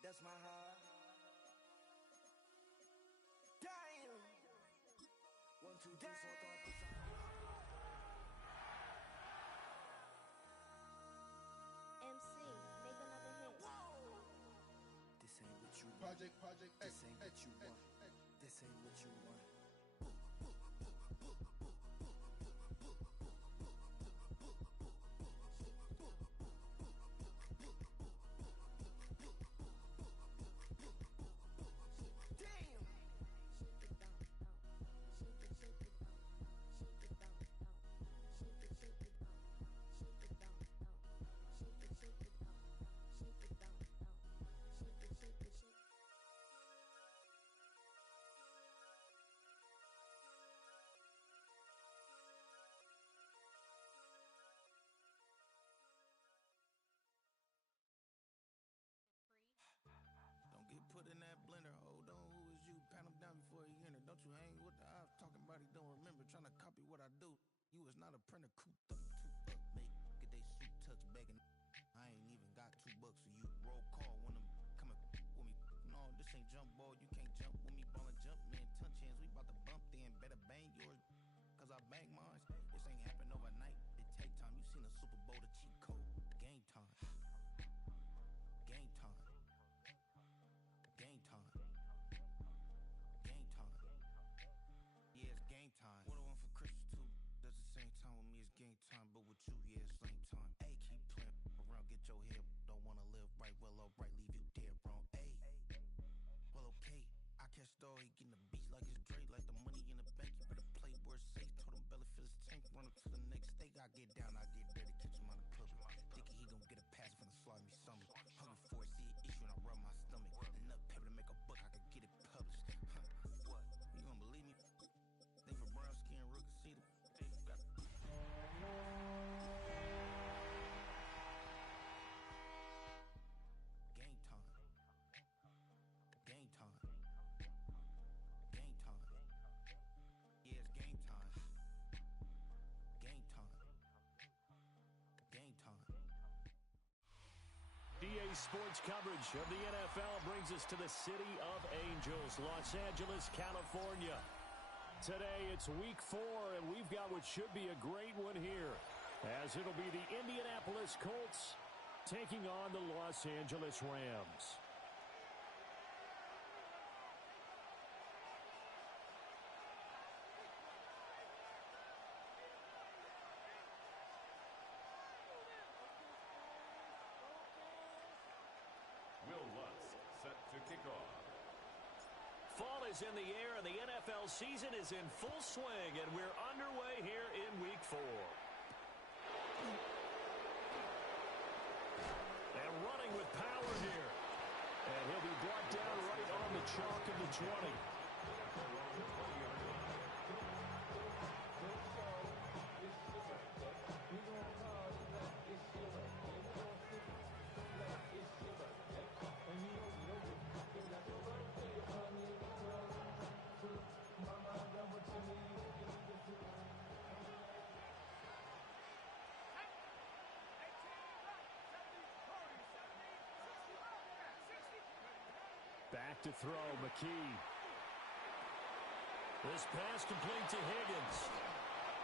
That's my heart. Damn. 1, 2, 3, 4, 5. MC, make another hit. Whoa. This ain't what you want. Project. This ain't what you want. This ain't what you want. Don't get put in that blender. Hold on, who is you? Pat him down before he enter. Don't you hang with the ops talking about he don't remember. Trying to copy what I do. You is not a printer. Cooped up, too up, make get they suit tucks begging. I ain't even got $2 for you. Roll call when I'm coming with me. No, this ain't jump ball. You can't jump with me. Ballin' jump, man. Touch hands. We bout to bump then. Better bang yours. Cause I bang mine. This ain't happen overnight. It take time. You seen the Super Bowl, the cheat code. Game time. Game time. Game time. Game time. Yeah, it's game time. What I want for Christmas too. Does the same time with me, it's game time. But with you, yeah, it's lame time. Ayy, keep playing around, get your head. Don't wanna live right, well, alright, leave you dead wrong. Ayy, well, okay. I catch the he getting the beats like it's Dre, like the money in the bank. You better play where it's safe. Told him belly fill his tank, run up to the next stage. I get down, I get dirty, catch him on the public. Thinking he gon' get a pass from the slaughter me something. Hungry for it, see an issue and I rub my stomach. Enough paper to make a book, I could get it published. What? You gonna believe me? Think for brown skin, real can see the game time. Game time. Game time. Yeah, it's game time. Game time. Game time. DA Sports coverage of the NFL brings us to the City of Angels, Los Angeles, California. Today it's week 4, and we've got what should be a great one here, as it'll be the Indianapolis Colts taking on the Los Angeles Rams. Will Lutz set to kick off. Fall is in the air, and the NFL season is in full swing, and we're underway here in Week 4. And running with power here. And he'll be brought down right on the chalk of the 20. Back to throw, McKee. This pass complete to Higgins.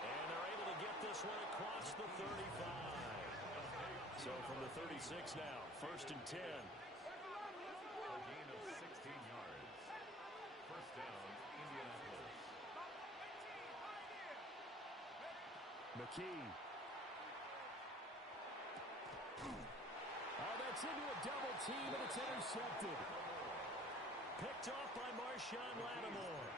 And they're able to get this one across the 35. So from the 36 now, 1st and 10. A gain of 16 yards. First down, Indianapolis. McKee. Oh, that's into a double team, and it's intercepted. Picked off by Marshawn Lattimore.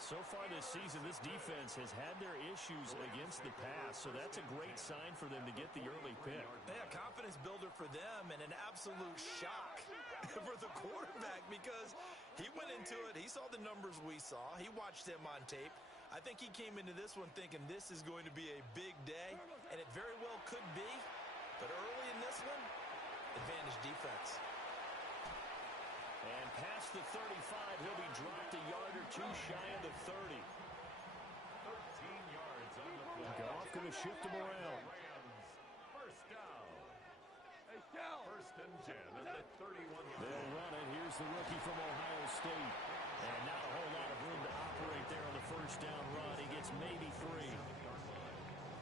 So far this season, this defense has had their issues against the pass, so that's a great sign for them to get the early pick. Yeah, confidence builder for them and an absolute shock for the quarterback because he went into it. He saw the numbers we saw. He watched them on tape. I think he came into this one thinking this is going to be a big day, and it very well could be. But early in this one, advantage defense. And past the 35, he'll be dropped a yard or two shy of the 30. 13 yards on the play. Goff looking to shift them around. Rams, first down. First and 10 at the 31-yard. They'll run it. Here's the rookie from Ohio State. And not a whole lot of room to operate there on the first down run. He gets maybe 3.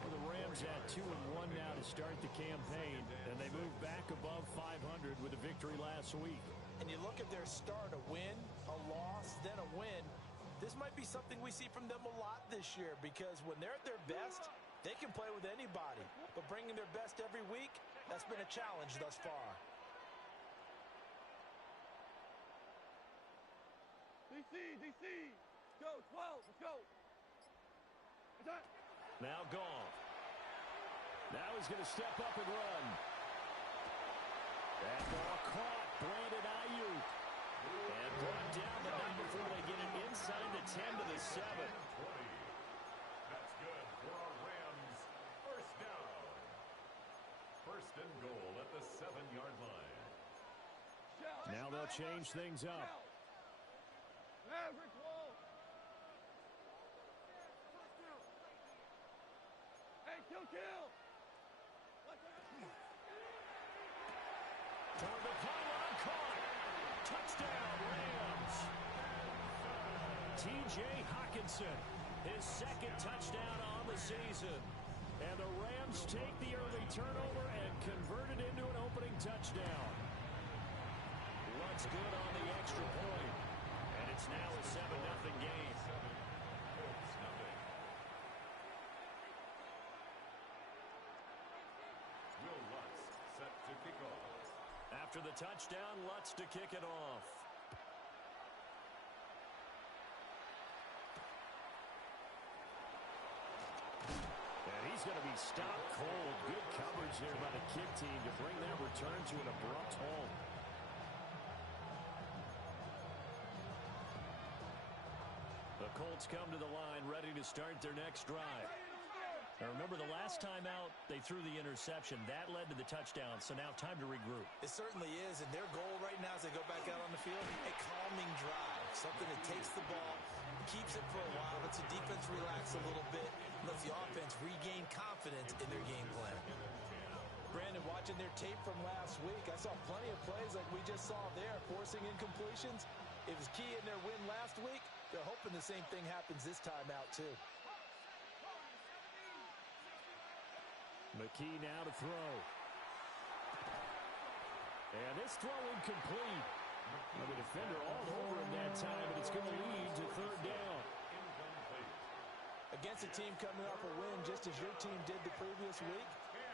Well, the Rams at 2-1 now to start the campaign, and they move back above 500 with a victory last week. And you look at their start, a win, a loss, then a win. This might be something we see from them a lot this year, because when they're at their best, they can play with anybody. But bringing their best every week, that's been a challenge thus far. DC, go, 12, let's go. Now Goff. Now he's going to step up and run. That ball caught. Brandon Ayuk. And brought down, but not before they get it inside the 10 to the 7. That's good for our Rams. First down. First and goal at the 7-yard line. Now they'll change things up. Maverick wall. Hey, kill. Toward the pylon, caught. Touchdown, Rams. T.J. Hockenson, his second touchdown on the season. And the Rams take the early turnover and convert it into an opening touchdown. What's good on the extra point? And it's now a 7-0 game. Will Lutz set to kick off. After the touchdown, Lutz to kick it off. And he's going to be stopped cold. Good coverage there by the kick team to bring that return to an abrupt halt. The Colts come to the line ready to start their next drive. Now remember, the last time out, they threw the interception. That led to the touchdown, so now time to regroup. It certainly is, and their goal right now as they go back out on the field, a calming drive, something that takes the ball, keeps it for a while, lets the defense relax a little bit, lets the offense regain confidence in their game plan. Brandon, watching their tape from last week, I saw plenty of plays like we just saw there, forcing incompletions. It was key in their win last week. They're hoping the same thing happens this time out, too. McKee now to throw. And this throw incomplete. Well, the defender all over him that time, but it's going to lead to third down. Against a team coming off a win just as your team did the previous week,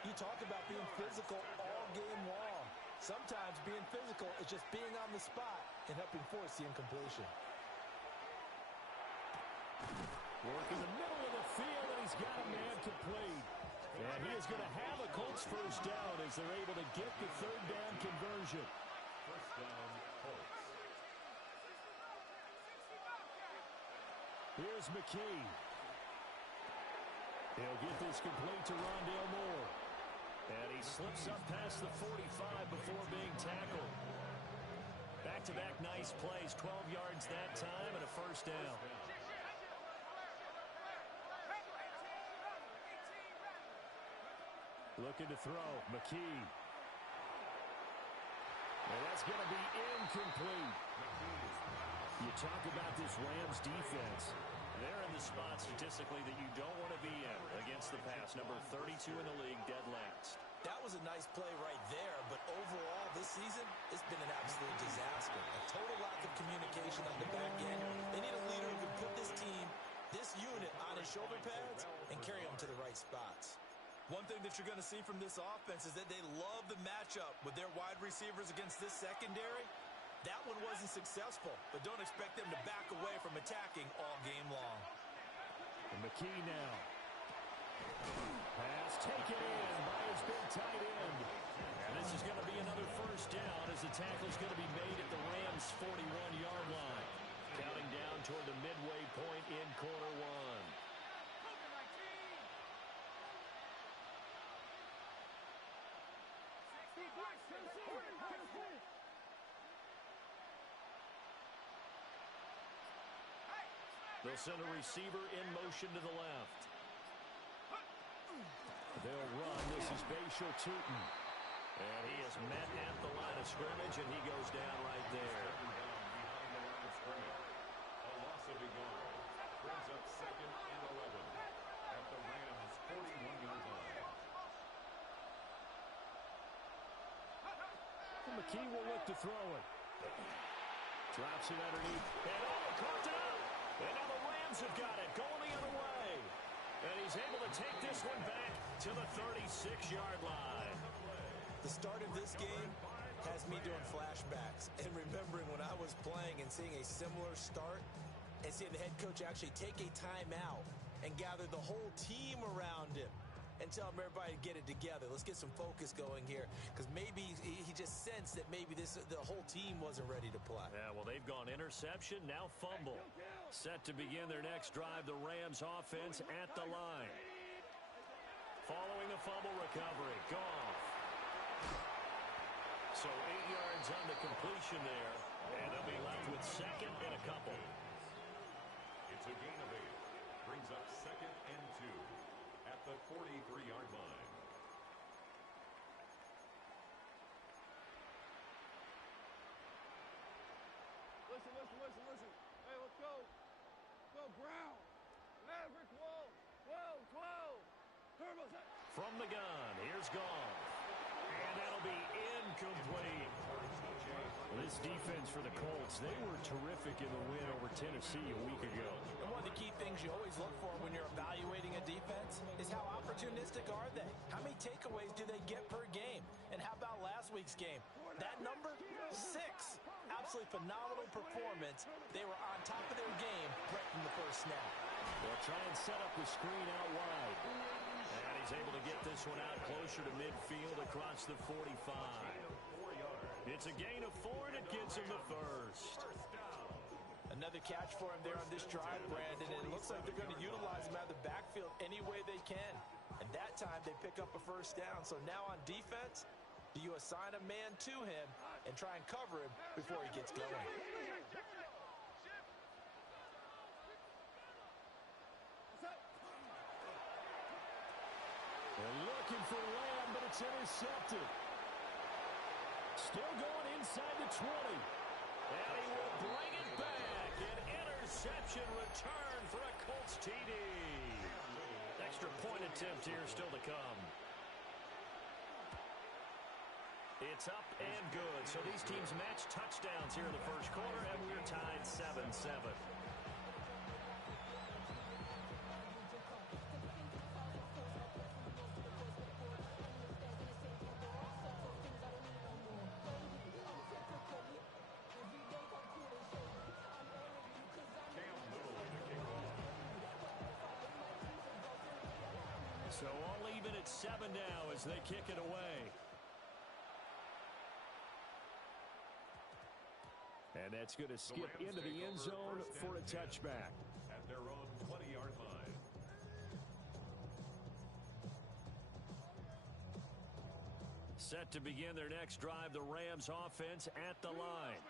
you talk about being physical all game long. Sometimes being physical is just being on the spot and helping force the incompletion. Work in the middle of the field, and he's got a man complete. And he is going to have a Colts first down as they're able to get the third down conversion. First down, Colts. Here's McKee. He'll get this complete to Rondale Moore. And he slips up past the 45 before being tackled. Back-to-back nice plays, 12 yards that time and a first down. Looking to throw, McKee. And that's going to be incomplete. You talk about this Rams defense. They're in the spot statistically that you don't want to be in against the pass. Number 32 in the league, dead last. That was a nice play right there, but overall this season, it's been an absolute disaster. A total lack of communication on the back end. They need a leader who can put this team, this unit, on his shoulder pads and carry them to the right spots. One thing that you're going to see from this offense is that they love the matchup with their wide receivers against this secondary. That one wasn't successful, but don't expect them to back away from attacking all game long. And McKee now. Pass taken in by his big tight end. And this is going to be another first down as the tackle is going to be made at the Rams' 41-yard line. Counting down toward the midway point in quarter one. They'll send a receiver in motion to the left. This is Bashal Tootin. And he is met at the line of scrimmage, and he goes down right there. A loss of a yard brings up 2nd and 11 at the Rams' 41-yard line. McKee will look to throw it. Drops it underneath. And carved it up. And now the Rams have got it. Going the other way. And he's able to take this one back to the 36-yard line. The start of this game has me doing flashbacks and remembering when I was playing and seeing a similar start and seeing the head coach actually take a timeout and gather the whole team around him and tell him everybody to get it together. Let's get some focus going here, because maybe he just sensed that maybe the whole team wasn't ready to play. Yeah, well, they've gone interception, now fumble. Set to begin their next drive, the Rams offense at the line. Following the fumble recovery, Goff. So 8 yards on the completion there, and they'll be left with 2nd and a couple. It's a gain of 8. Brings up 2nd and 2 at the 43-yard line. Listen. Hey, let's go. Go, Brown. Maverick, 12. Turbo set. From the gun, here's Goff. And that'll be incomplete. This defense for the Colts, they were terrific in the win over Tennessee a week ago. And one of the key things you always look for when you're evaluating a defense is how opportunistic are they? How many takeaways do they get per game? And how about last week's game? That number, 6. Absolutely phenomenal performance. They were on top of their game right from the first snap. They'll try and set up the screen out wide. And he's able to get this one out closer to midfield across the 45. It's a gain of 4, and it gets him the first. Another catch for him there on this drive, Brandon, and it looks like they're going to utilize him out of the backfield any way they can. And that time they pick up a first down. So now on defense, do you assign a man to him and try and cover him before he gets going? They're looking for Lamb, but it's intercepted. Still going inside the 20. And he will bring it back. An interception return for a Colts TD. Extra point attempt here still to come. It's up and good. So these teams match touchdowns here in the first quarter, and we're tied 7-7. So all even at 7 now as they kick it away. And that's going to skip into the end zone for a touchback. At their own 20-yard line. Set to begin their next drive, the Rams offense at the line.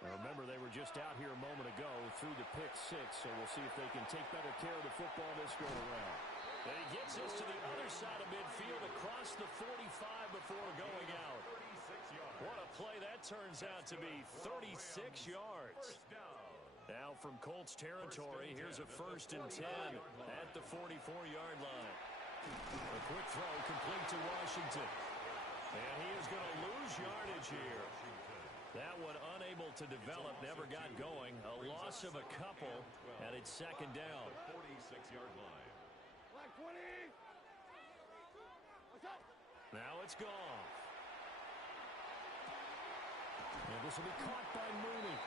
Now remember, they were just out here a moment ago through the pick 6, so we'll see if they can take better care of the football this go around. And he gets this to the other side of midfield across the 45 before going out. What a play that turns out to be, 36 yards. Now from Colts territory, here's a 1st and 10 at the 44-yard line. A quick throw complete to Washington. And he is going to lose yardage here. That one unable to develop, never got going. A loss of a couple, and it's 2nd down. 46-yard line. Black 20. Now it's Goff. And this will be caught by Mooney.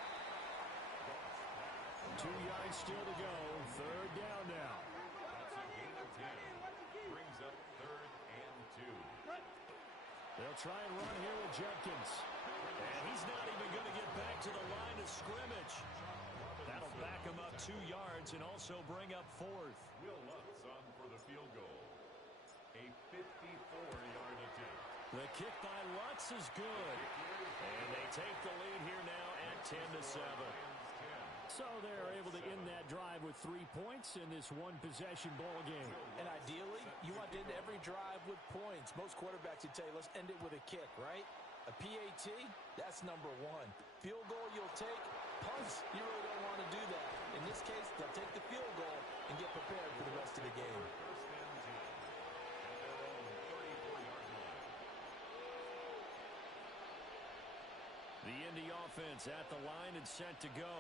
2 yards still to go. 3rd down now. That's a gain of 10. Brings up 3rd and 2. They'll try and run here with Jenkins. And he's not even going to get back to the line of scrimmage. That'll back him up 2 yards and also bring up 4th. Will Lutz on for the field goal. A 54-yard attempt. The kick by Lutz is good. And they take the lead here now at 10-7. So they're able to end that drive with 3 points in this one-possession ball game. And ideally, you want to end every drive with points. Most quarterbacks would tell you, let's end it with a kick, right? A PAT, that's number one. Field goal you'll take. Punts, you really don't want to do that. In this case, they'll take the field goal and get prepared for the rest of the game. The Indy offense at the line and set to go.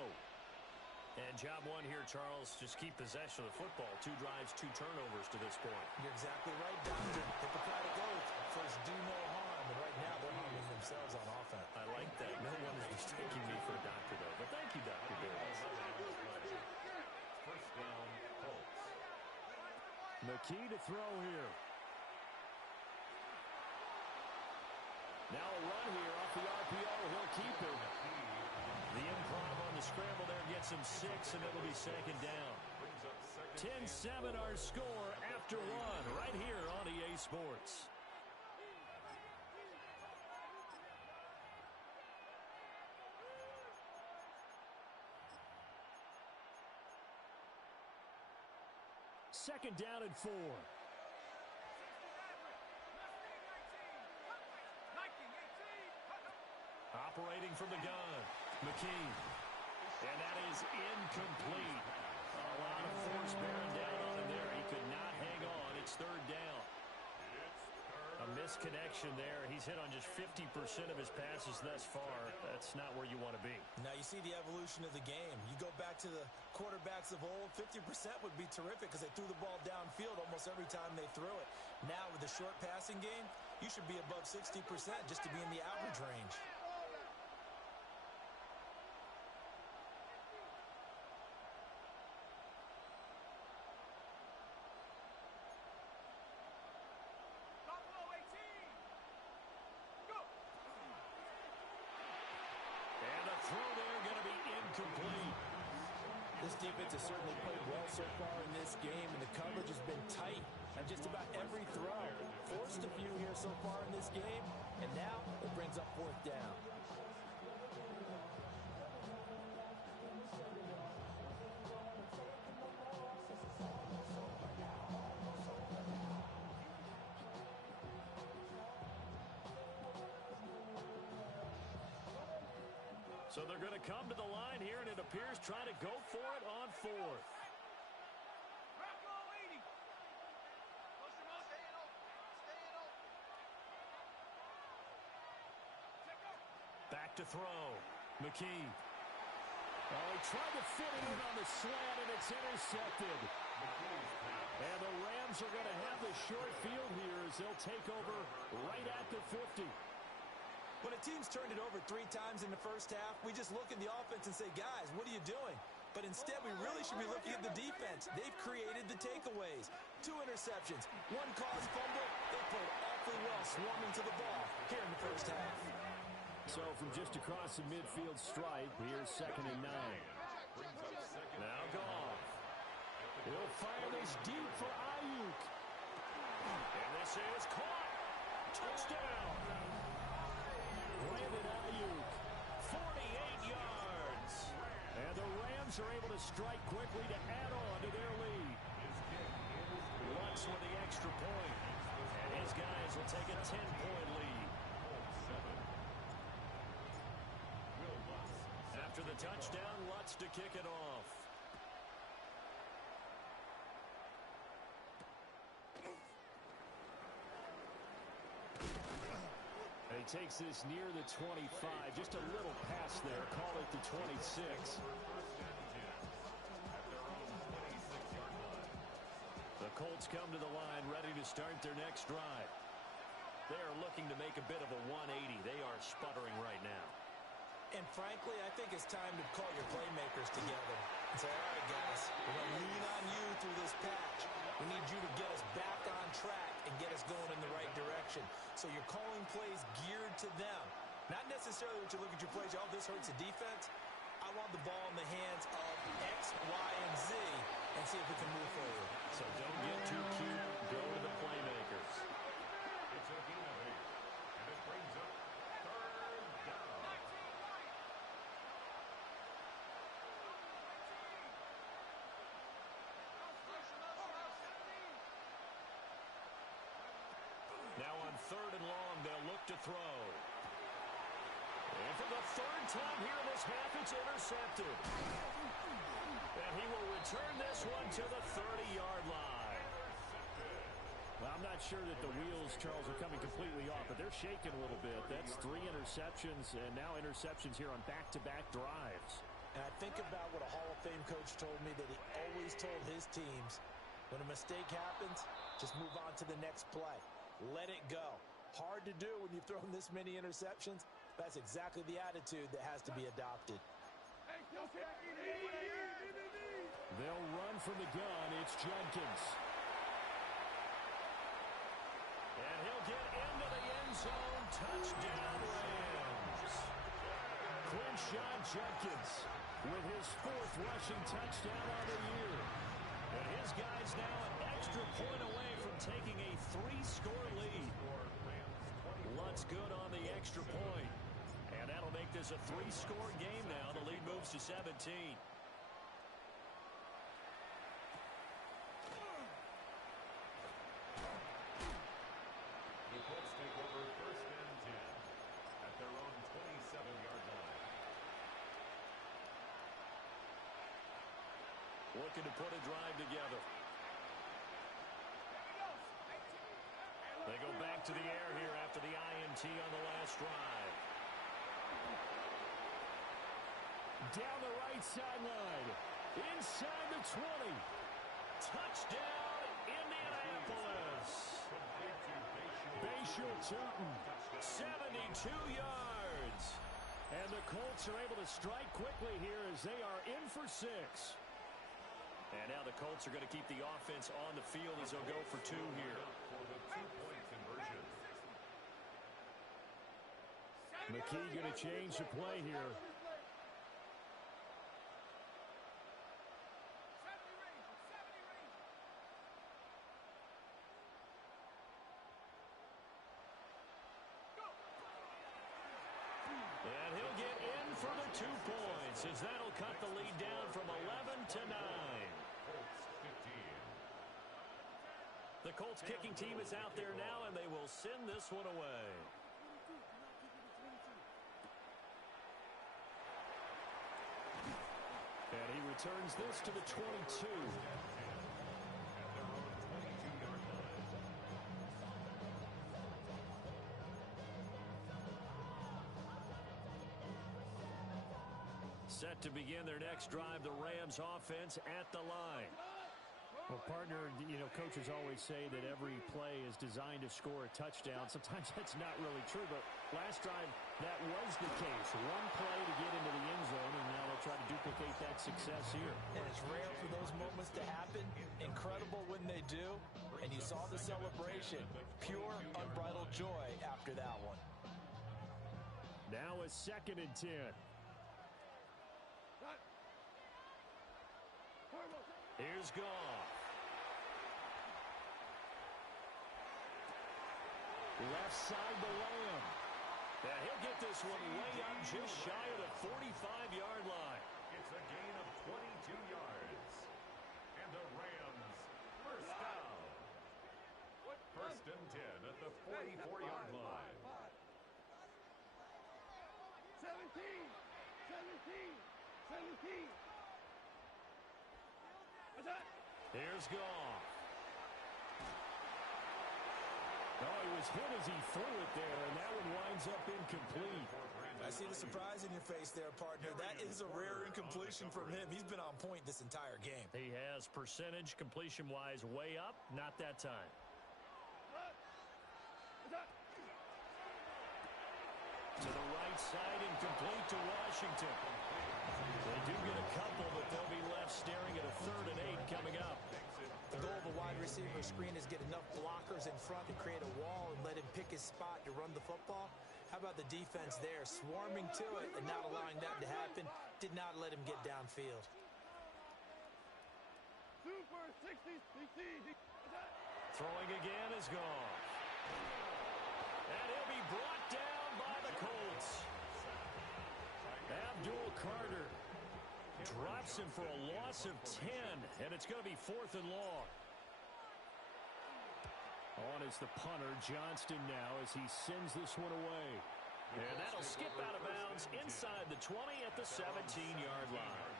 And job one here, Charles, just keep possession of the football. 2 drives, 2 turnovers to this point. You're exactly right, Doctor. Hippocratic oath. First, do no harm. And right now, they're harming themselves on offense. I like that. No one is mistaking me for a doctor, though. But thank you, Dr. Bills. First down, Colts. McKee to throw here. Now a run here off the RPO. He'll keep it. The improv on the scramble there gets him 6, and it'll be second down. 10-7 our score after 1 right here on EA Sports. Second down and 4. Operating from the gun, McKee. And that is incomplete. A lot of force bearing down on him there. He could not hang on. It's third down. A misconnection there. He's hit on just 50% of his passes thus far. That's not where you want to be. Now you see the evolution of the game. You go back to the quarterbacks of old, 50% would be terrific because they threw the ball downfield almost every time they threw it. Now with the short passing game, you should be above 60% just to be in the average range. This defense has certainly played well so far in this game, and the coverage has been tight on just about every throw. Forced a few here so far in this game, and now it brings up 4th down. So they're going to come to the line here, and it appears trying to go for it on 4th. Back to throw. McKee. Oh, he tried to fit it in on the slant, and it's intercepted. And the Rams are going to have the short field here as they'll take over right at the 50. When a team's turned it over 3 times in the first half, we just look at the offense and say, guys, what are you doing? But instead, we really should be looking at the defense. They've created the takeaways. 2 interceptions, 1 caused fumble. They played awfully well swarming to the ball here in the first half. So from just across the midfield stripe, here's 2nd and 9. Now Goff. He'll fire this deep for Ayuk. And this is caught. Touchdown. Brandon Ayuk, 48 yards. And the Rams are able to strike quickly to add on to their lead. Lutz with the extra point. And his guys will take a 10-point lead. After the touchdown, Lutz to kick it off. And he takes this near the 25. Just a little pass there. Call it the 26. The Colts come to the line ready to start their next drive. They are looking to make a bit of a 180. They are sputtering right now. And frankly, I think it's time to call your playmakers together and say, all right, guys, we're going to lean on you through this patch. We need you to get us back on track and get us going in the right direction. So you're calling plays geared to them. Not necessarily what you look at your plays, oh, this hurts the defense. I want the ball in the hands of X, Y, and Z and see if we can move forward. So don't get too cute. Go to the playmakers. It's a gain of 8, and it brings up 3rd down. third and long. They'll look to throw. And for the third time here in this half, it's intercepted. And he will return this one to the 30-yard line. Well, I'm not sure that the wheels, Charles, are coming completely off, but they're shaking a little bit. That's 3 interceptions, and now interceptions here on back-to-back drives. And I think about what a Hall of Fame coach told me that he always told his teams, when a mistake happens, just move on to the next play. Let it go. Hard to do when you've thrown this many interceptions. That's exactly the attitude that has to be adopted. They'll run from the gun. It's Jenkins. And he'll get into the end zone. Touchdown, Rams. Quinshon Jenkins with his 4th rushing touchdown on the year. And his guys now an extra point away from taking a 3-score lead. Luntz good on the extra point. And that'll make this a 3-score game now. The lead moves to 17. The Colts take over 1st and 10 at their own 27-yard line. Looking to put a drive together. They go back to the air here after the INT on the last drive. Down the right sideline. Inside the 20. Touchdown, Indianapolis. Bayshore Tootin, 72 yards. And the Colts are able to strike quickly here as they are in for 6. And now the Colts are going to keep the offense on the field as they'll go for 2 here. For the 2-point conversion. McKee going to change the play here. And he'll get in for the 2 points as that'll cut the lead down from 11 to 9. The Colts kicking team is out there now, and they will send this one away. And he returns this to the 22. Set to begin their next drive, the Rams offense at the line. Well, partner, coaches always say that every play is designed to score a touchdown. Sometimes that's not really true, but last drive, that was the case. One play to get into the end zone, and now they'll try to duplicate that success here. And it's rare for those moments to happen. Incredible when they do. And you saw the celebration. Pure, unbridled joy after that one. Now a 2nd and 10. Here's Goff. Left side to Lamb. And he'll get this one way up just shy of the 45-yard line. It's a gain of 22 yards. And the Rams, first down. 1st and 10 at the 44-yard line. 17. Here's Goff. Oh, he was hit as he threw it there, and that one winds up incomplete. I see the surprise in your face there, partner. That is a rare incompletion from him. He's been on point this entire game. He has percentage completion-wise way up, not that time. To the right side, incomplete to Washington. They do get a couple, but they'll be left staring at a 3rd and 8 coming up. The goal of a wide receiver screen is get enough blockers in front to create a wall and let him pick his spot to run the football. How about the defense there, swarming to it and not allowing that to happen? Did not let him get downfield. Super 60. Throwing again is gone. And he'll be brought down by the Colts. Abdul Carter drops him for a loss of 10, and it's going to be 4th and long. On on as the punter. Johnston now as he sends this one away. And that'll skip out of bounds inside the 20 at the 17-yard line.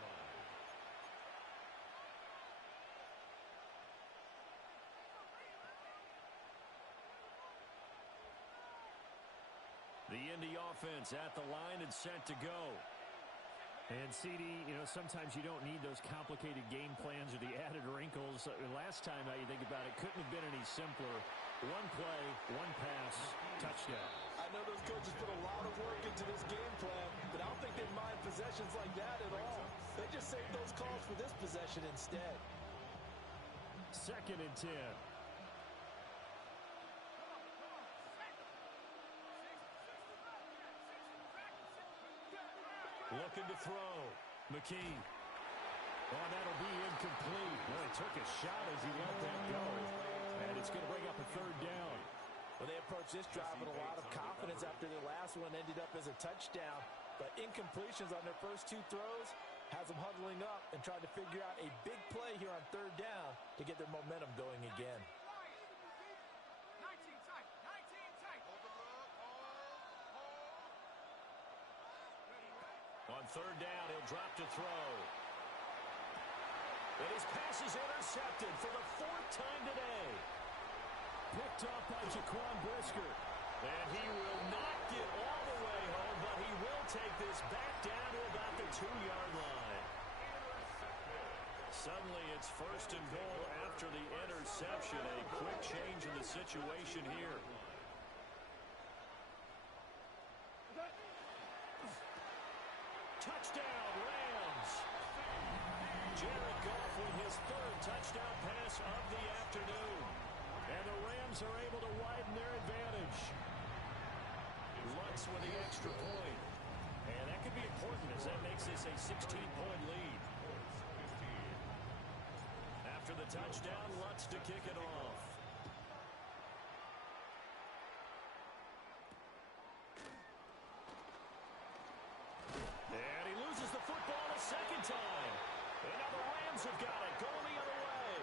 The Indy offense at the line and set to go. And CD, sometimes you don't need those complicated game plans or the added wrinkles. Last time, now you think about it, couldn't have been any simpler. One play, one pass, touchdown. I know those coaches put a lot of work into this game plan, but I don't think they mind possessions like that at all. They just save those calls for this possession instead. 2nd and 10. Looking to throw. McKee. Oh, that'll be incomplete. Well, he took a shot as he let that go. And it's going to bring up a 3rd down. Well, they approached this drive with a lot of confidence after their last one ended up as a touchdown. But incompletions on their first 2 throws has them huddling up and trying to figure out a big play here on 3rd down to get their momentum going again. On 3rd down, he'll drop to throw. And his pass is intercepted for the 4th time today. Picked off by Jaquan Brisker. And he will not get all the way home, but he will take this back down to about the 2-yard line. Suddenly, it's 1st and goal after the interception. A quick change in the situation here. Touchdown, Rams. Jared Goff with his 3rd touchdown pass of the afternoon. And the Rams are able to widen their advantage. Lutz with the extra point. And that could be important as that makes this a 16-point lead. After the touchdown, Lutz to kick it off. And he loses the football a 2nd time. And now the Rams have got it, going the other way.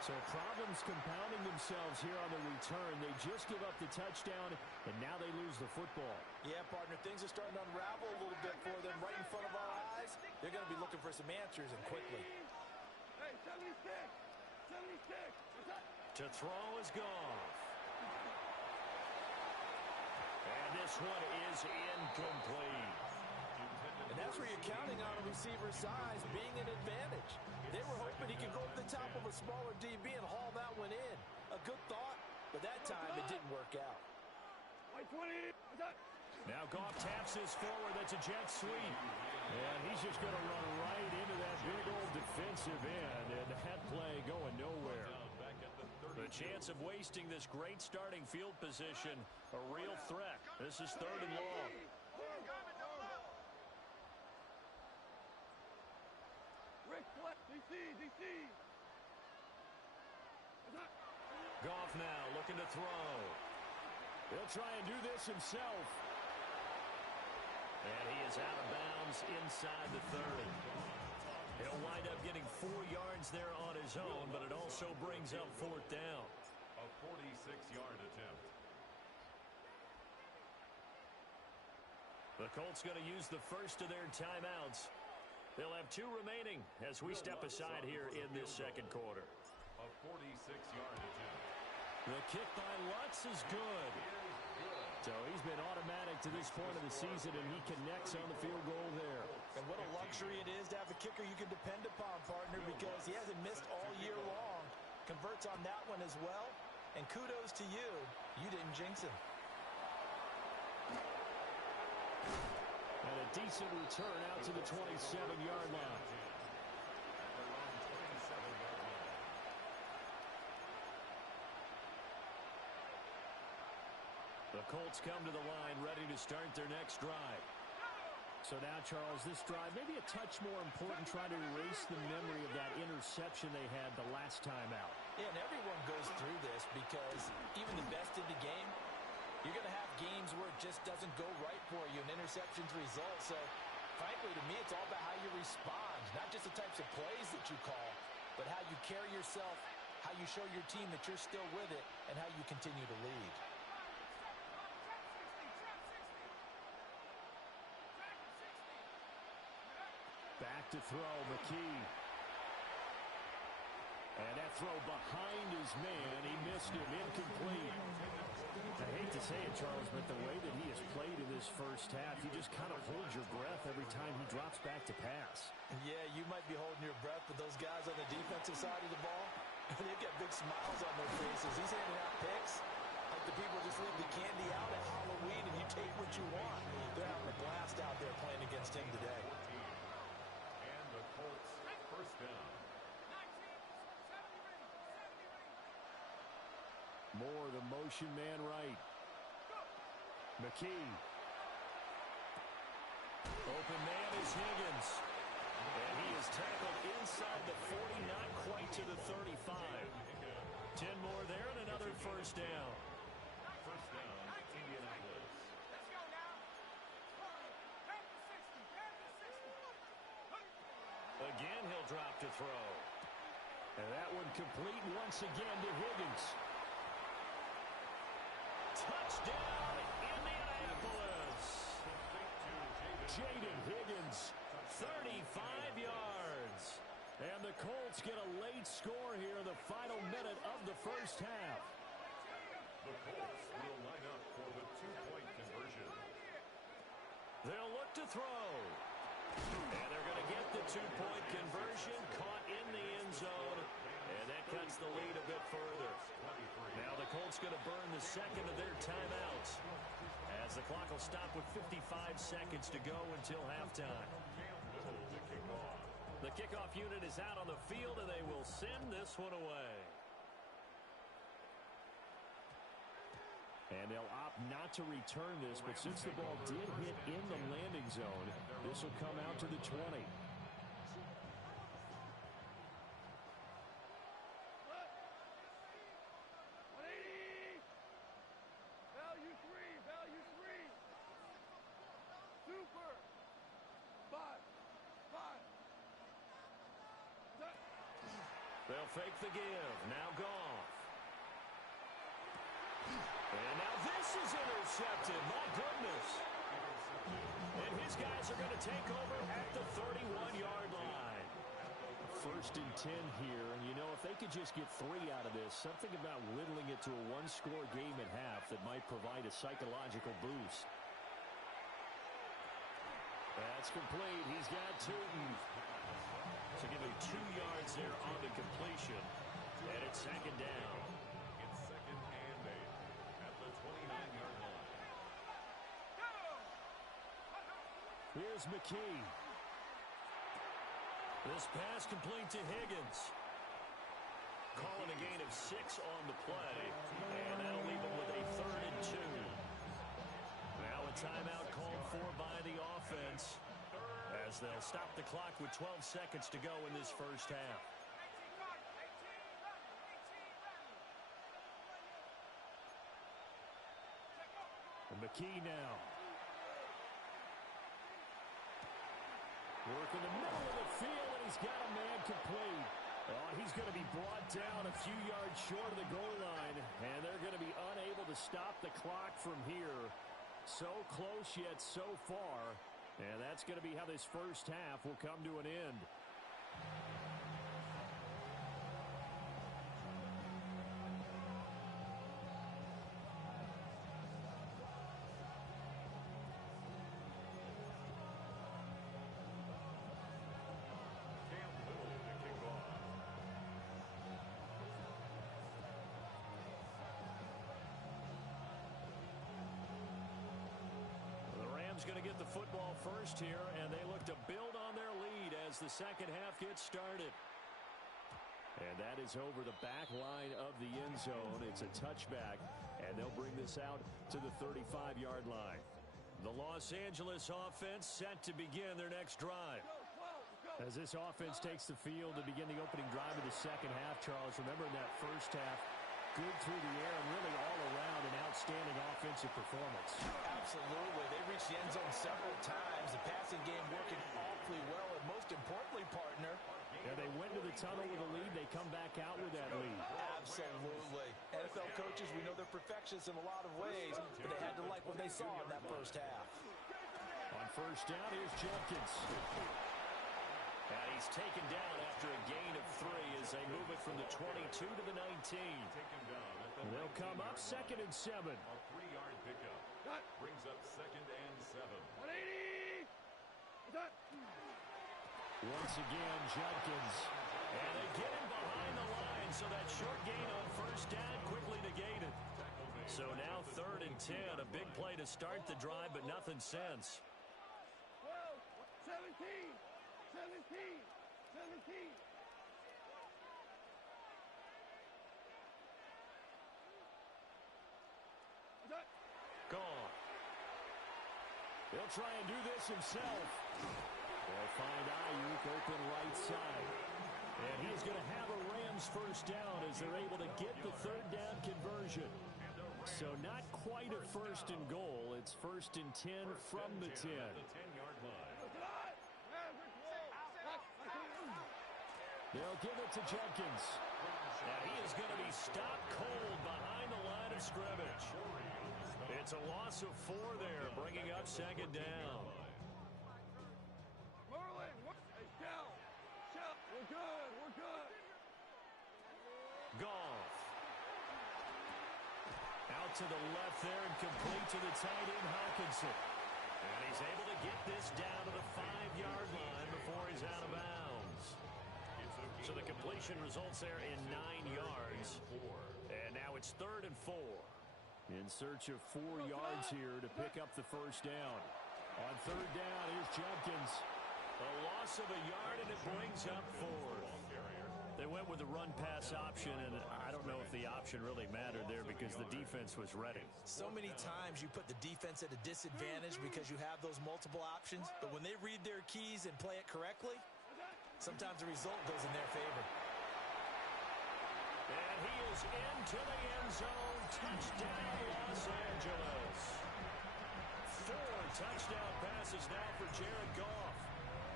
So problems compounding themselves here on the return. They just give up the touchdown, and now they lose the football. Yeah, partner, things are starting to unravel a little bit for them right in front of our eyes. They're going to be looking for some answers, and quickly. Hey, 76! 76! To throw is Goff. And this one is incomplete. And that's where you're counting on a receiver's size being an advantage. They were hoping he could go over the top of a smaller DB and haul that one in. A good thought, but that time it didn't work out. White 20! Now Goff taps this forward. That's a jet sweep. And he's just going to run right into that big old defensive end. And that play going nowhere. The chance of wasting this great starting field position, a real threat. This is 3rd and long. Rick, DC, DC! Goff now looking to throw. He'll try and do this himself. And he is out of bounds inside the 30. He'll wind up getting 4 yards there on his own, but it also brings up 4th down. A 46-yard attempt. The Colts going to use the first of their timeouts. They'll have 2 remaining as we step aside here in this 2nd quarter. A 46-yard attempt. The kick by Lutz is good. So he's been automatic to this point of the season, and he connects on the field goal there. And what a luxury it is to have a kicker you can depend upon, partner, because he hasn't missed all year long. Converts on that one as well. And kudos to you. You didn't jinx him. And a decent return out to the 27-yard line. The Colts come to the line ready to start their next drive. So now, Charles, this drive maybe a touch more important, trying to erase the memory of that interception they had the last time out. Yeah, and everyone goes through this because even the best in the game, you're going to have games where it just doesn't go right for you and interceptions result. So, frankly, to me, it's all about how you respond, not just the types of plays that you call, but how you carry yourself how you show your team that you're still with it, and how you continue to lead. Back to throw, McKee. And that throw behind his man, he missed him, incomplete. I hate to say it, Charles, but the way that he has played in this first half, you just kind of hold your breath every time he drops back to pass. Yeah, you might be holding your breath, but those guys on the defensive side of the ball, they've got big smiles on their faces. He's handing out picks like the people just leave the candy out at Halloween and you take what you want. They're having a blast out there playing against him today. And the Colts first down. Moore, the motion man right. McKee. Open man is Higgins. And he is tackled inside the 40, not quite to the 35. 10 more there and another first down. First down, Indianapolis. Let's go now. Again, he'll drop to throw. And that one complete once again to Higgins. Touchdown, Indianapolis. Jaden Higgins, 35 yards. And the Colts get a late score here in the final minute of the first half. The Colts will line up for the two-point conversion. They'll look to throw. And they're going to get the two-point conversion, caught in the end zone. And that cuts the lead a bit further. Now the Colts going to burn the second of their timeouts, as the clock will stop with 55 seconds to go until halftime. The kickoff unit is out on the field, and they will send this one away. And they'll opt not to return this, but since the ball did hit in the landing zone, this will come out to the 20. They'll fake the give. Now Goff. And now this is intercepted. My goodness. And his guys are going to take over at the 31-yard line. First and 10 here. And, you know, if they could just get 3 out of this, something about whittling it to a one-score game at half that might provide a psychological boost. That's complete. He's got Tootin. So give him 2 yards there on the completion. And it's second down. It's second and 8 at the 29-yard line. Here's McKee. This pass complete to Higgins. Calling a gain of 6 on the play. And that'll leave him with a 3rd and 2. Now a timeout called for by the offense, as they'll stop the clock with 12 seconds to go in this first half. And McKee now. Work in the middle of the field, and he's got a man complete. Oh, he's going to be brought down a few yards short of the goal line, and they're going to be unable to stop the clock from here. So close yet so far. And that's going to be how this first half will come to an end. Going to get the football first here, and they look to build on their lead as the second half gets started. And that is over the back line of the end zone. It's a touchback, and they'll bring this out to the 35-yard line. The Los Angeles offense set to begin their next drive. As this offense takes the field to begin the opening drive of the second half, Charles, remember in that first half, good through the air and really all around an outstanding offensive performance. Absolutely. They reached the end zone several times. The passing game working awfully well. And most importantly, partner, Yeah, they went to the tunnel with a lead. They come back out with that lead. Absolutely. NFL coaches, we know they're perfectionists in a lot of ways, but they had to like what they saw in that first half. On first down, here's Jenkins. And he's taken down after a gain of 3 as they move it from the 22 to the 19. They'll come up 2nd and 7. A 3-yard pickup. Brings up 2nd and 7. 180. Once again, Jenkins. And they get him behind the line, so that short gain on first down quickly negated. So now 3rd and 10. A big play to start the drive, but nothing since. 12, 17. 17. Gone. He'll try and do this himself. They'll find Ayuk open right side. And he's going to have a Rams first down as they're able to get the 3rd down conversion. So not quite a 1st and goal. It's 1st and 10 from the 10. They'll give it to Jenkins. And he is going to be stopped cold behind the line of scrimmage. It's a loss of 4 there, bringing up 2nd down. Merlin, shout. We're good. Goff. Out to the left there and complete to the tight end, Hawkinson. And he's able to get this down to the 5-yard line before he's out of bounds. So the completion results there in 9 yards. And now it's 3rd and 4. In search of 4 yards here to pick up the first down. On 3rd down, here's Jenkins. A loss of a yard, and it brings up 4th. They went with the run-pass option, and I don't know if the option really mattered there because the defense was ready. So many times you put the defense at a disadvantage because you have those multiple options, but when they read their keys and play it correctly, sometimes the result goes in their favor. And he is into the end zone. Touchdown, Los Angeles. 4 touchdown passes now for Jared Goff.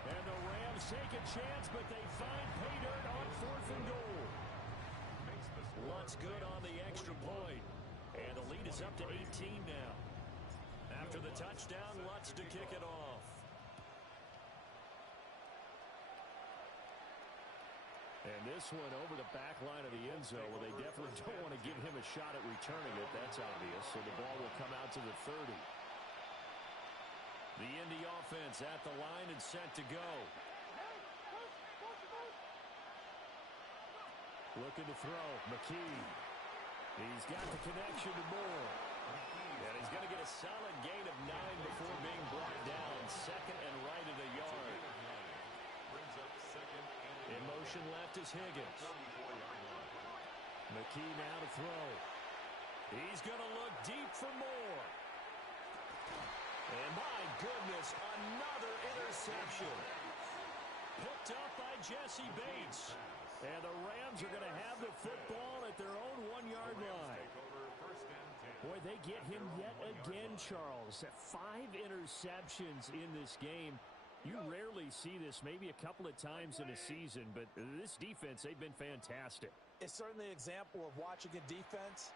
And the Rams take a chance, but they find pay dirt on 4th and goal. Lutz good on the extra point. And the lead is up to 18 now. After the touchdown, Lutz to kick it off. And this one over the back line of the end zone where they definitely don't want to give him a shot at returning it. That's obvious. So the ball will come out to the 30. The Indy offense at the line and set to go. Looking to throw. McKee. He's got the connection to Moore. And he's going to get a solid gain of 9 before being brought down. 2nd and right of the yard. In motion left is Higgins. McKee now to throw. He's going to look deep for Moore. And my goodness, another interception. Picked up by Jesse Bates. And the Rams are going to have the football at their own 1-yard line. Boy, they get him yet again, Charles. 5 interceptions in this game. You rarely see this, maybe a couple of times in a season, but this defense, they've been fantastic. It's certainly an example of watching a defense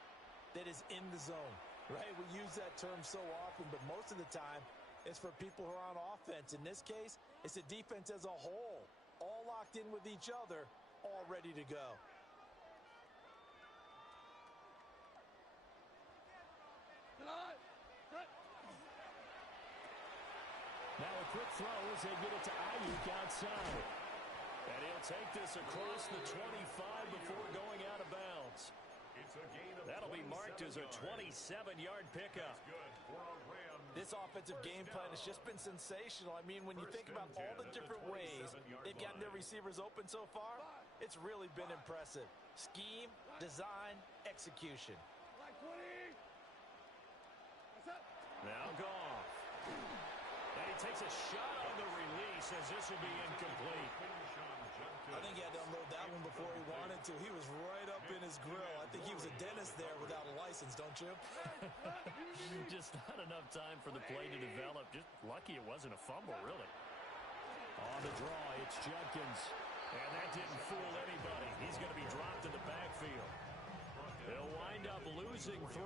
that is in the zone, right? We use that term so often, but most of the time, it's for people who are on offense. In this case, it's a defense as a whole, all locked in with each other, all ready to go. Now a quick throw as they get it to Ayuk outside. And he'll take this across the 25 before going out of bounds. That'll be marked as a 27-yard pickup. This offensive game plan has just been sensational. I mean, when you think about all the different ways they've gotten their receivers open so far, it's really been impressive. Scheme, design, execution. Now Goff. And he takes a shot on the release as this will be incomplete. I think he had to unload that one before he wanted to. He was right up in his grill. I think he was a dentist there without a license, don't you? Just not enough time for the play to develop. Just lucky it wasn't a fumble, really. On the draw, it's Jenkins. And that didn't fool anybody. He's going to be dropped in the backfield. They'll wind up losing 3.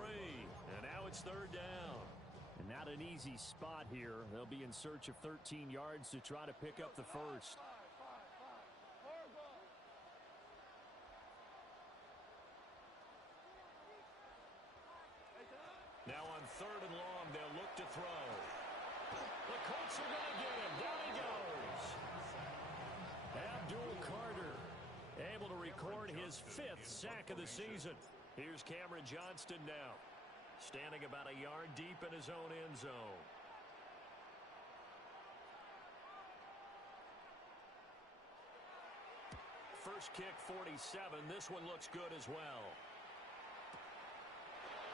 And now it's 3rd down. And not an easy spot here. They'll be in search of 13 yards to try to pick up the first. Now on 3rd and long, they'll look to throw. The Colts are going to get him. Down he goes. Abdul Carter able to record his 5th sack of the season. Here's Cameron Johnston now, standing about a yard deep in his own end zone. First kick, 47. This one looks good as well.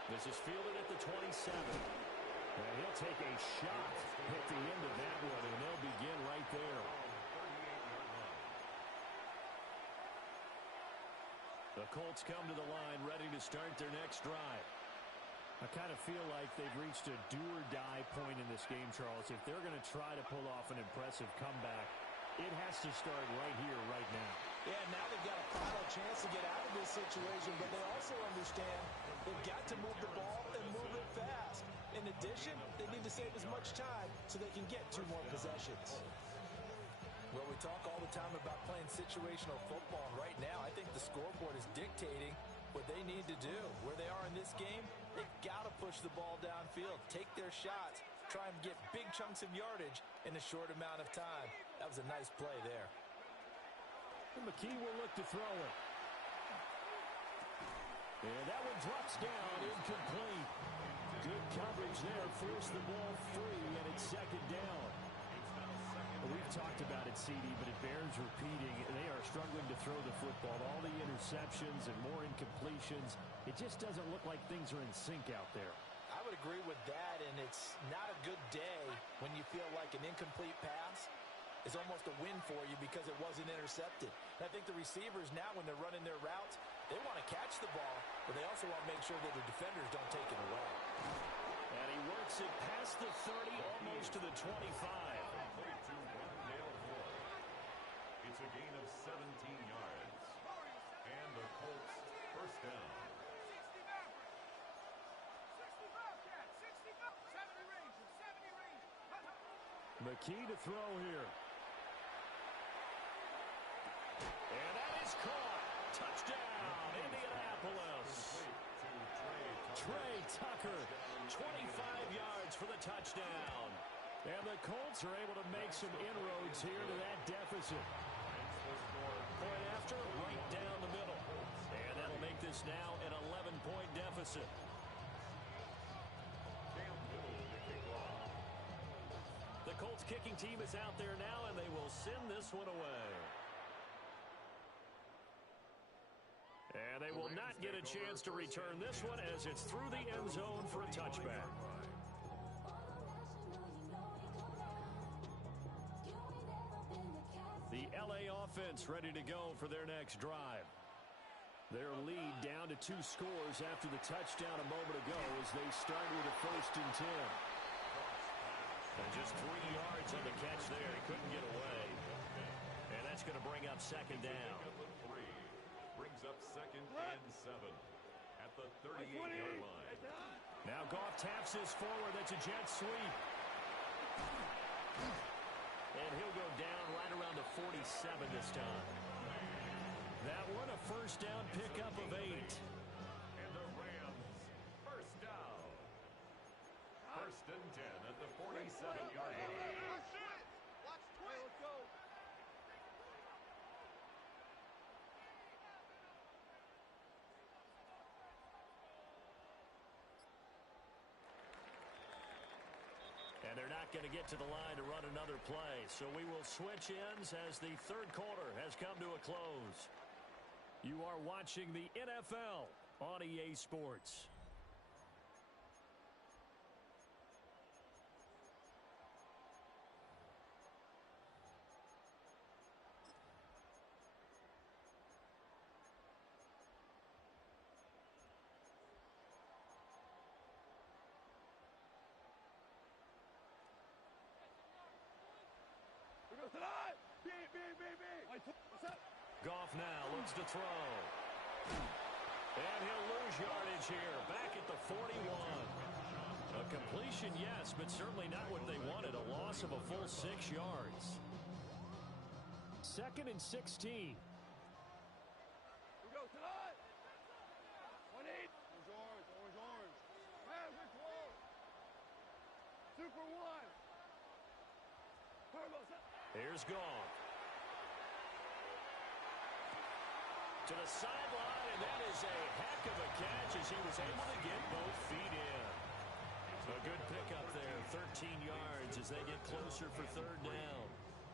This is fielded at the 27. And he'll take a shot at the end of that one, and they'll begin right there. The Colts come to the line, ready to start their next drive. I kind of feel like they've reached a do-or-die point in this game, Charles. If they're going to try to pull off an impressive comeback, it has to start right here, right now. Yeah, now they've got a final chance to get out of this situation, but they also understand they've got to move the ball and move it fast. In addition, they need to save as much time so they can get 2 more possessions. Well, we talk all the time about playing situational football, and right now I think the scoreboard is dictating what they need to do. Where they are in this game, they've got to push the ball downfield, take their shots, try and get big chunks of yardage in a short amount of time. That was a nice play there. And McKee will look to throw it. And that one drops down, incomplete. Good coverage there, forced the ball free, and it's 2nd down. We've talked about it, CD, but it bears repeating. They are struggling to throw the football. All the interceptions and more incompletions. It just doesn't look like things are in sync out there. I would agree with that, and it's not a good day when you feel like an incomplete pass is almost a win for you because it wasn't intercepted. And I think the receivers now, when they're running their routes, they want to catch the ball, but they also want to make sure that the defenders don't take it away. And he works it past the 30, almost to the 25. It's a gain of 17 yards. And the Colts first down. McKee to throw here. And that is caught. Touchdown, Indianapolis. Trey Tucker, 25 yards for the touchdown. And the Colts are able to make some inroads here to that deficit. Point after, right down the middle. And that'll make this now an 11-point deficit. The Colts kicking team is out there now, and they will send this one away. And they will not get a chance to return this one as it's through the end zone for a touchback. The LA offense ready to go for their next drive. Their lead down to 2 scores after the touchdown a moment ago as they start with a 1st and 10. And just 3 yards on the catch there. He couldn't get away. And that's going to bring up 2nd down. Brings up 2nd and 7 at the 38-yard line. Now Goff taps this forward. That's a jet sweep. And he'll go down right around the 47 this time. That one a 1st down pickup of 8. And the Rams first down. 1st and 10 at the 47-yard line. Let's go. And they're not going to get to the line to run another play. So we will switch ends as the 3rd quarter has come to a close. You are watching the NFL on EA Sports. Here goes tonight. B. What's up? Goff now looks to throw. And he'll lose yardage here, back at the 41. A completion, yes, but certainly not what they wanted. A loss of a full 6 yards. 2nd and 16. We go tonight. 1-8. Orange, orange, orange. Hands are close. Super one. Turbo set. Here's Goff. To the sideline, and that is a heck of a catch as he was able to get both feet in. A good pickup there, 13 yards as they get closer for 3rd down.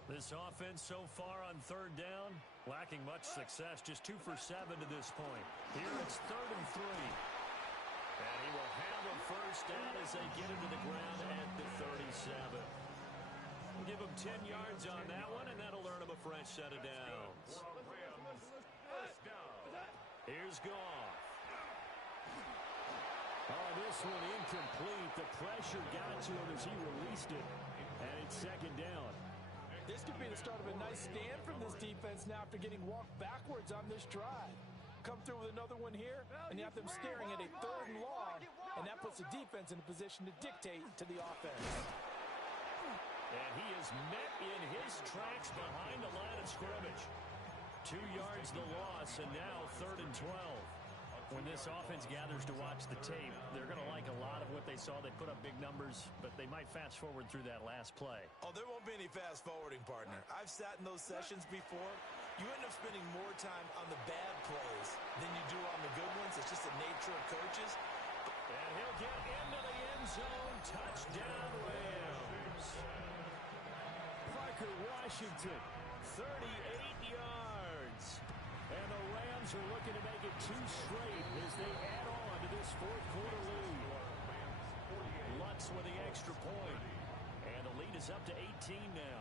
This offense so far on 3rd down, lacking much success, just 2 for 7 to this point. Here it's 3rd and 3. And he will have a first down as they get into the ground at the 37. We'll give him 10 yards on that one, and that'll earn him a fresh set of downs. Here's Goff. Oh, this one incomplete. The pressure got to him as he released it. And it's 2nd down. This could be the start of a nice stand from this defense now after getting walked backwards on this drive. Come through with another one here, and you have them staring at a 3rd and long, and that puts the defense in a position to dictate to the offense. And he is met in his tracks behind the line of scrimmage. 2 yards the loss, and now 3rd and 12. When this offense gathers to watch the tape, they're going to like a lot of what they saw. They put up big numbers, but they might fast forward through that last play. Oh, there won't be any fast forwarding, partner. I've sat in those sessions before. You end up spending more time on the bad plays than you do on the good ones. It's just the nature of coaches. And he'll get into the end zone. Touchdown, Rams. Parker Washington, 38 yards. And the Rams are looking to make it 2 straight as they add on to this 4th quarter lead. Lutz with the extra point. And the lead is up to 18 now.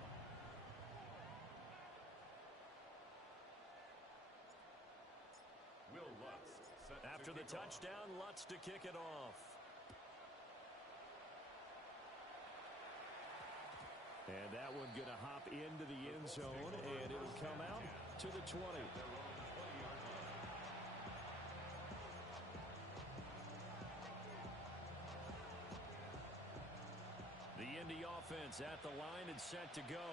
Will Lutz set After the touchdown, Lutz to kick it off. And that one going to hop into the end zone, and it'll come out to the 20. The Indy offense at the line and set to go.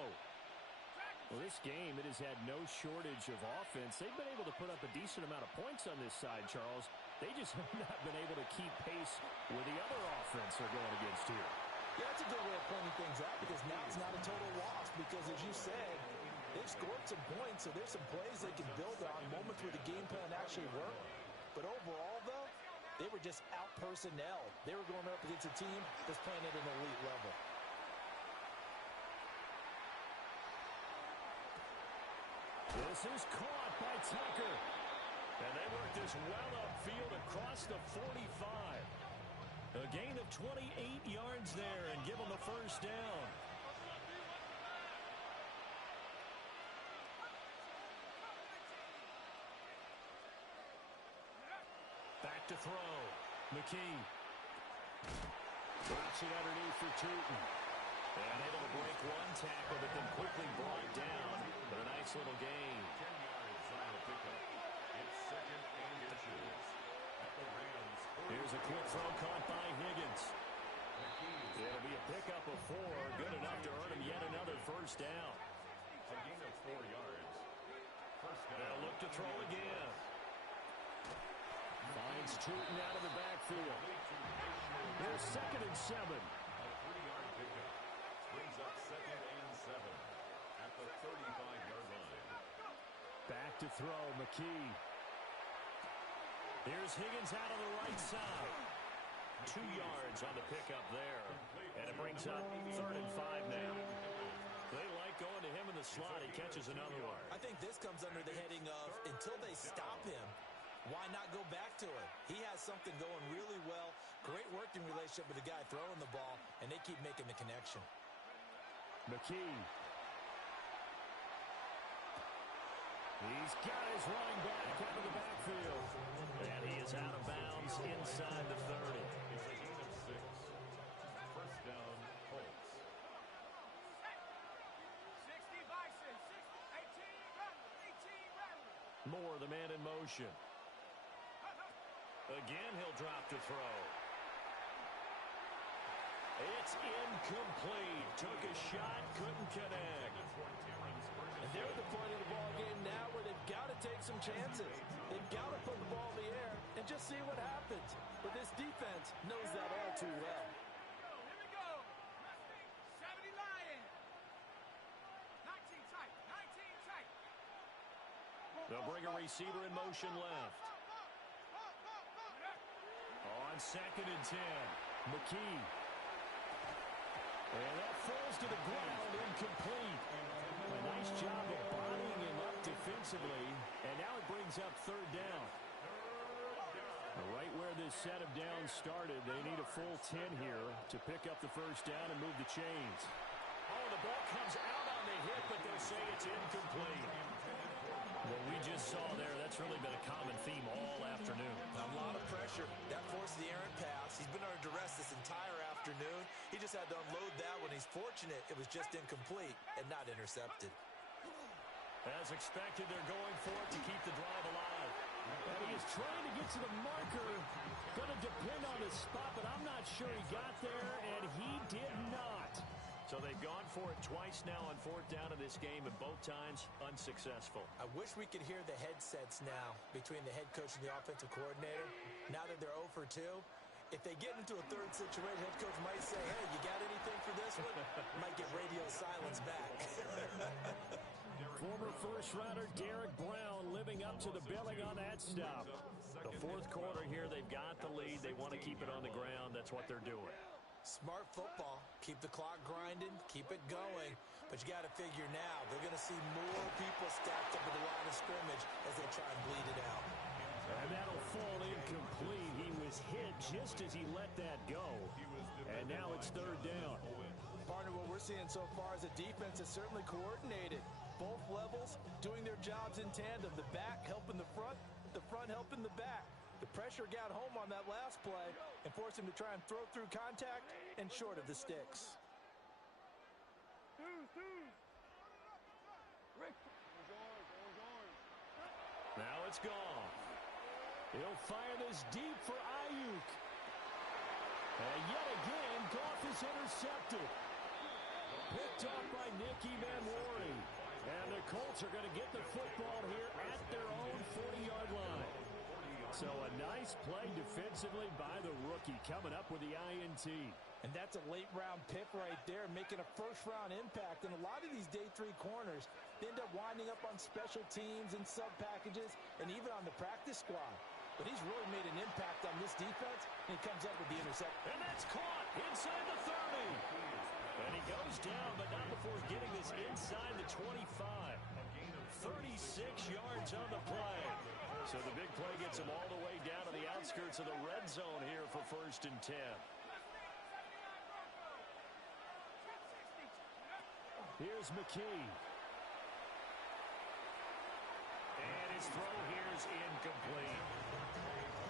Well, this game, it has had no shortage of offense. They've been able to put up a decent amount of points on this side, Charles. They just have not been able to keep pace with the other offense they're going against here. Yeah, that's a good way of pointing things out because now it's not a total loss because, as you said, they've scored some points, so there's some plays they can build on, moments where the game plan actually worked. But overall, though, they were just out-personnel. They were going up against a team that's playing at an elite level. This is caught by Tucker. And they work this well upfield across the 45. A gain of 28 yards there and give them the first down. Back to throw. McKee. Drops it underneath for Tootin. And able to break one tackle, but then quickly brought down. But a nice little gain. 10 yards on the pickup. It's 2nd and inches. At the Rams. Here's a quick throw caught by Higgins. It'll be a pickup of 4. Good enough to earn him yet another first down. A gain of 4 yards. First down. They'll look to throw again. Finds Tootin out of the backfield. Here's 2nd and 7. A 3-yard pickup. Brings up 2nd and 7 at the 35-yard line. Back to throw, McKee. Here's Higgins out on the right side. 2 yards on the pickup there. And it brings up 3rd and 5 now. They like going to him in the slot. He catches another one. I think this comes under the heading of until they stop him, why not go back to it? He has something going really well. Great working relationship with the guy throwing the ball, and they keep making the connection. McKee. He's got his running back out of the backfield. And he is out of bounds inside the 30. It's a gain of 6. First down, Colts. 60 Bison, 18 Rebels, 18 Rebels. Moore, the man in motion. Again, he'll drop to throw. It's incomplete. Took a shot, couldn't connect. And they're at the point of the ball game now where they've got to take some chances. They've got to put the ball in the air and just see what happens. But this defense knows that all too well. Here we go. 70 Lions. 19 tight. 19 tight. They'll bring a receiver in motion left. On 2nd and 10, McKee. And that falls to the ground, incomplete. A nice job of bodying him up defensively, and now it brings up 3rd down. Right where this set of downs started, they need a full 10 here to pick up the 1st down and move the chains. Oh, the ball comes out on the hit, but they'll say it's incomplete. What we just saw there, that's really been a common theme all afternoon. A lot of pressure. That forced the errant pass. He's been under duress this entire afternoon. He just had to unload that when he's fortunate it was just incomplete and not intercepted. As expected, they're going for it to keep the drive alive. And he is trying to get to the marker. Going to depend on his spot, but I'm not sure he got there, and he did not. So they've gone for it twice now on 4th down in this game, and both times unsuccessful. I wish we could hear the headsets now between the head coach and the offensive coordinator. Now that they're 0 for 2, if they get into a 3rd situation, head coach might say, hey, you got anything for this one? Might get radio silence back. Former first-rounder Derek Brown living up to the billing on that stop. The 4th quarter here, they've got the lead. They want to keep it on the ground. That's what they're doing. Smart football. Keep the clock grinding. Keep it going. But you got to figure now, they're going to see more people stacked up at the line of scrimmage as they try and bleed it out. And that'll fall incomplete. He was hit just as he let that go. And now it's 3rd down. Partner, what we're seeing so far is a defense that's certainly coordinated. Both levels doing their jobs in tandem. The back helping the front helping the back. The pressure got home on that last play and forced him to try and throw through contact and short of the sticks. Now it's gone. He'll fire this deep for Ayuk. And yet again, Goff is intercepted. Picked off by Nicky Manwari. And the Colts are going to get the football here at their own 40-yard line. So a nice play defensively by the rookie coming up with the INT. And that's a late-round pick right there, making a first-round impact. And a lot of these day 3 corners, they end up winding up on special teams and sub-packages and even on the practice squad. But he's really made an impact on this defense, and he comes up with the interception. And that's caught inside the 30. And he goes down, but not before getting this inside the 25. 36 yards on the play. So the big play gets him all the way down to the outskirts of the red zone here for 1st and 10. Here's McKee. And his throw here is incomplete.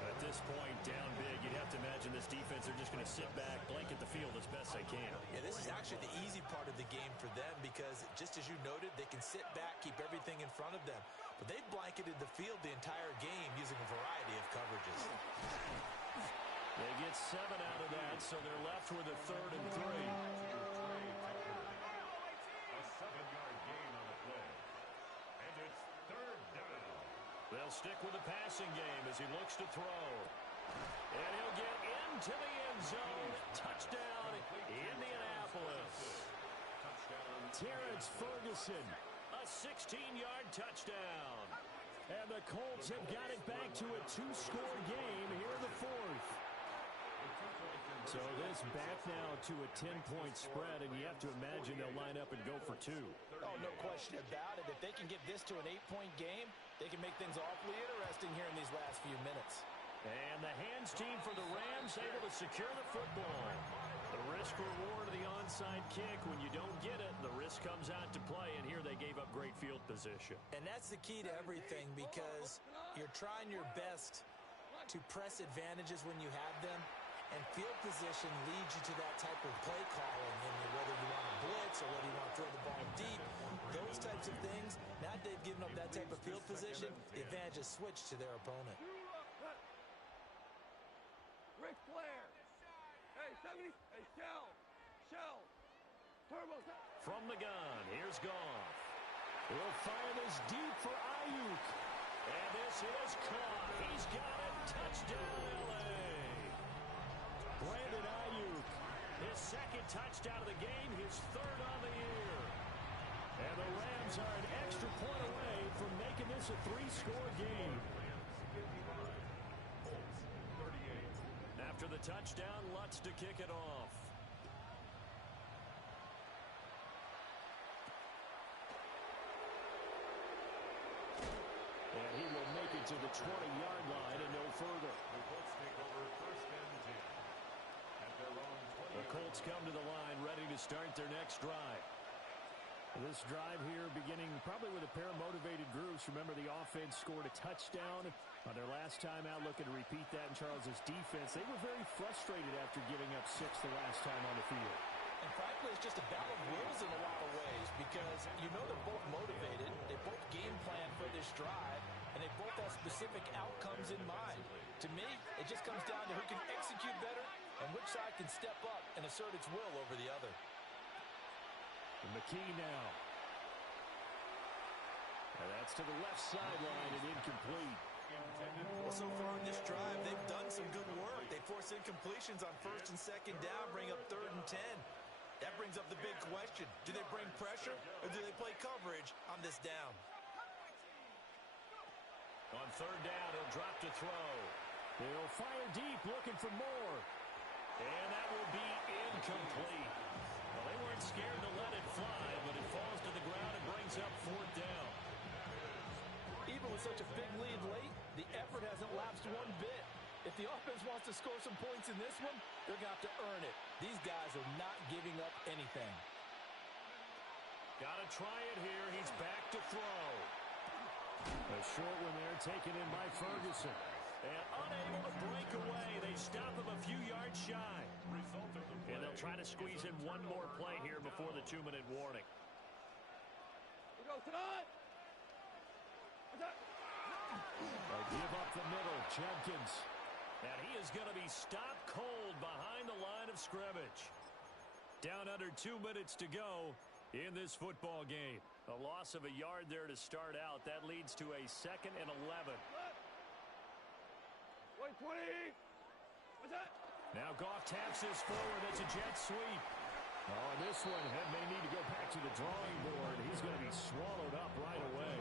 At this point, down big, you'd have to imagine this defense are just going to sit back, blanket the field as best they can. Yeah, this is actually the easy part of the game for them because, just as you noted, they can sit back, keep everything in front of them. But they've blanketed the field the entire game using a variety of coverages. They get 7 out of that, so they're left with a 3rd and 3. A 7-yard gain on the play. And it's 3rd down. They'll stick with the passing game as he looks to throw. And he'll get into the end zone. Touchdown, Indianapolis. Terrence Ferguson, a 16-yard touchdown. And the Colts have got it back to a 2-score game here in the 4th. So this back now to a 10-point spread, and you have to imagine they'll line up and go for 2. Oh, no question about it. If they can get this to an 8-point game, they can make things awfully interesting here in these last few minutes. And the hands team for the Rams able to secure the football. The risk reward of the onside kick. When you don't get it, the risk comes out to play, and here they gave up great field position. And that's the key to everything because you're trying your best to press advantages when you have them. And field position leads you to that type of play calling, and whether you want to blitz or whether you want to throw the ball deep, those types of things. Now they've given up that type of field position, the advantage is switched to their opponent. Ric Flair. Hey, 70. Hey, Shell. Turbo. From the gun, here's Goff. He'll fire this deep for Ayuk. And this is caught. He's got it. Touchdown, L.A. Brandon Ayuk, his second touchdown of the game, his third on the year. And the Rams are an extra point away from making this a 3-score game. After the touchdown, Lutz to kick it off. And he will make it to the 20-yard line and no further. The Colts take over first and 10. At their own 20. The Colts come to the line ready to start their next drive. This drive here beginning probably with a pair of motivated groups. Remember, the offense scored a touchdown on their last time out, looking to repeat that in Charles's defense. They were very frustrated after giving up 6 the last time on the field. And frankly, it's just a battle of wills in a lot of ways because you know they're both motivated, they both game plan for this drive, and they both have specific outcomes in mind. To me, it just comes down to who can execute better and which side can step up and assert its will over the other. And McKee now. And that's to the left sideline and incomplete. Well, so far in this drive, they've done some good work. They force incompletions on first and second down, bring up 3rd and 10. That brings up the big question. Do they bring pressure or do they play coverage on this down? On 3rd down, he'll drop to throw. He'll fire deep, looking for more. And that will be incomplete. Well, they weren't scared to let it fly, but it falls to the ground and brings up 4th down. Even with such a big lead late, the effort hasn't lapsed one bit. If the offense wants to score some points in this one, they're going to have to earn it. These guys are not giving up anything. Got to try it here. He's back to throw. A short one there taken in by Ferguson. And unable to break away. They stop him a few yards shy. And they'll try to squeeze in one more play here before the 2-minute warning. We go tonight. They give up the middle. Jenkins. And he is going to be stopped cold behind the line of scrimmage. Down under 2 minutes to go in this football game. A loss of a yard there to start out. That leads to a 2nd and 11. Wait, 20. What's that? Now Goff taps this forward. It's a jet sweep. Oh, and this one may need to go back to the drawing board. He's going to be swallowed up right away.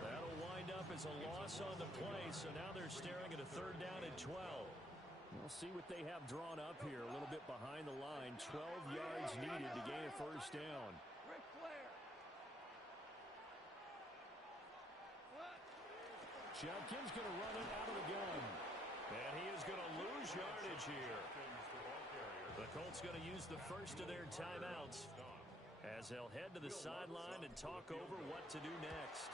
That'll wind up as a loss on the play, so now they're staring at a 3rd down and 12. We'll see what they have drawn up here, a little bit behind the line. 12 yards needed to gain a 1st down. Ric Flair. What? Jenkins going to run it out of the gun. And he is going to lose yardage here. The Colts going to use the first of their timeouts as they'll head to the sideline and talk over what to do next.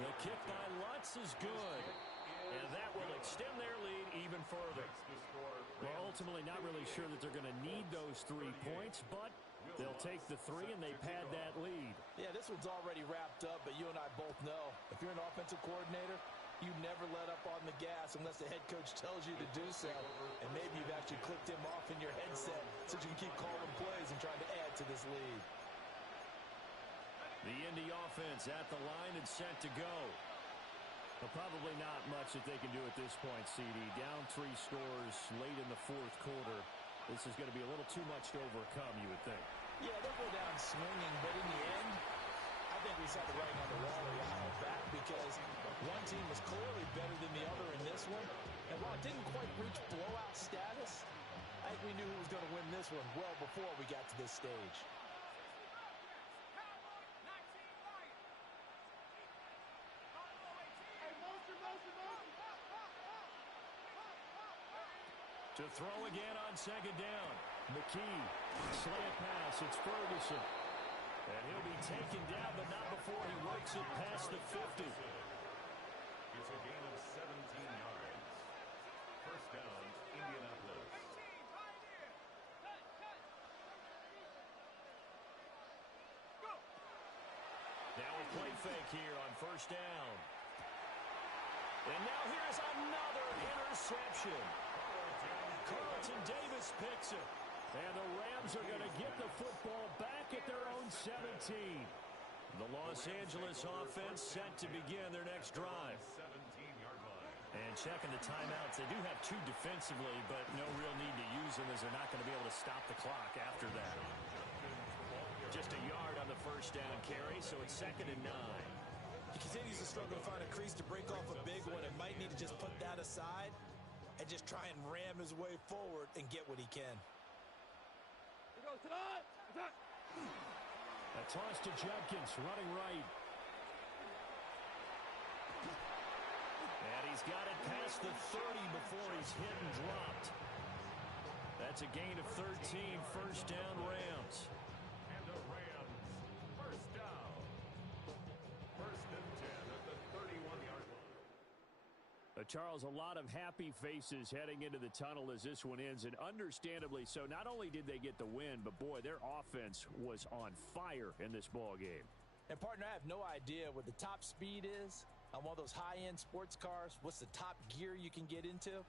The kick by Lutz is good, and that will extend their lead even further. Well, ultimately not really sure that they're going to need those 3 points, but they'll take the 3 and they pad that lead. Yeah, this one's already wrapped up, but you and I both know if you're an offensive coordinator, you never let up on the gas unless the head coach tells you to do so. And maybe you've actually clicked him off in your headset so you can keep calling plays and trying to add to this lead. The Indy offense at the line and set to go. But probably not much that they can do at this point, CD. Down 3 scores late in the 4th quarter. This is going to be a little too much to overcome, you would think. Yeah, they'll go down swinging, but in the end, I think we saw the writing on the wall a while back because one team was clearly better than the other in this one. And while it didn't quite reach blowout status, I think we knew who was going to win this one well before we got to this stage. To throw again on 2nd down. McKee, slant pass, it's Ferguson. And he'll be taken down, but not before he works it past the 50. It's a gain of 17 yards. First down, Indianapolis. here on first down. And now here's another interception. Carlton Davis picks it. And the Rams are going to get the football back at their own 17. The Los Angeles offense set to begin their next drive. 17-yard line. And checking the timeouts, they do have two defensively, but no real need to use them as they're not going to be able to stop the clock after that. Just a yard on the first down carry, so it's 2nd and 9. He continues to struggle to find a crease to break off a big one and might need to just put that aside and just try and ram his way forward and get what he can. Here goes tonight. Attack. A toss to Judkins, running right. And he's got it past the 30 before he's hit and dropped. That's a gain of 13, first down Rams. And the Rams, first down. 1st and 10 at the 31-yard line. Charles, a lot of happy faces heading into the tunnel as this one ends, and understandably so. Not only did they get the win, but boy, their offense was on fire in this ball game. And partner, I have no idea what the top speed is on one of those high-end sports cars. What's the top gear you can get into?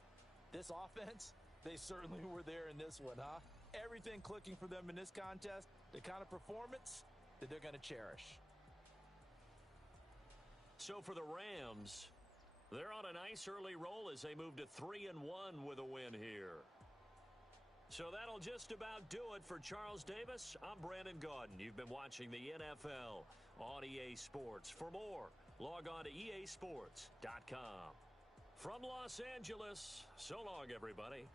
This offense, they certainly were there in this one, huh? Everything clicking for them in this contest, the kind of performance that they're going to cherish. So for the Rams, they're on a nice early roll as they move to 3-1 with a win here. So that'll just about do it for Charles Davis. I'm Brandon Gaudin. You've been watching the NFL on EA Sports. For more, log on to easports.com. From Los Angeles, so long, everybody.